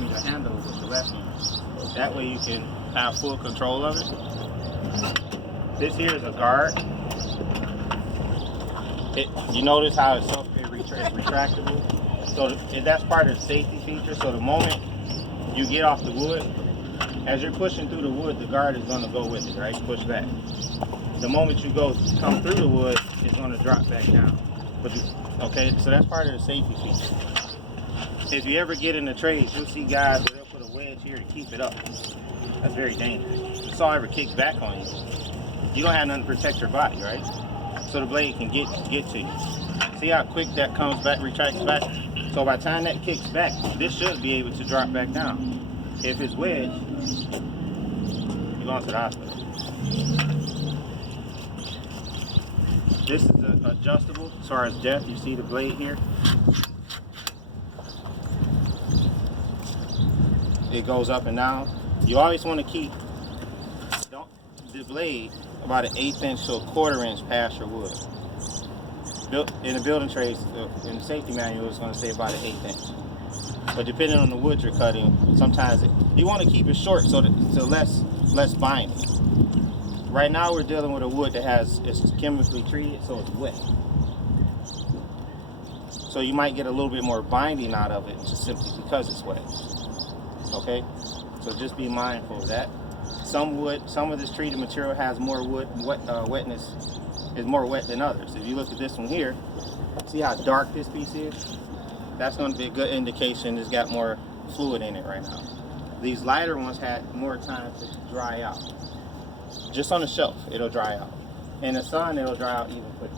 the handle with the left hand. That way you can have full control of it. This here is a guard. You notice how it's retractable? So that's part of the safety feature. So the moment you get off the wood, as you're pushing through the wood, the guard is going to go with it, right? Push back. The moment you come through the wood, it's going to drop back down. Okay, so that's part of the safety feature. If you ever get in the trades, you'll see guys where they'll put a wedge here to keep it up. That's very dangerous. If the saw ever kicks back on you, you don't have nothing to protect your body, right? So the blade can get to you. See how quick that comes back, retracts back? So by the time that kicks back, this should be able to drop back down. If it's wedged, you're going to the hospital. This is adjustable as far as depth. You see the blade here? It goes up and down. You always want to keep the blade about an 1/8 inch to a 1/4 inch past your wood. In the building trades, in the safety manual, it's going to say about an 1/8 inch. But depending on the wood you're cutting, sometimes you want to keep it short so less binding. Right now we're dealing with a wood that it's chemically treated, so it's wet. So you might get a little bit more binding out of it just simply because it's wet. Okay, so just be mindful of that. Some of this treated material has more wetness, is more wet than others. If you look at this one here, see how dark this piece is? That's going to be a good indication it's got more fluid in it right now. These lighter ones had more time to dry out. Just on the shelf, it'll dry out. In the sun, it'll dry out even quicker.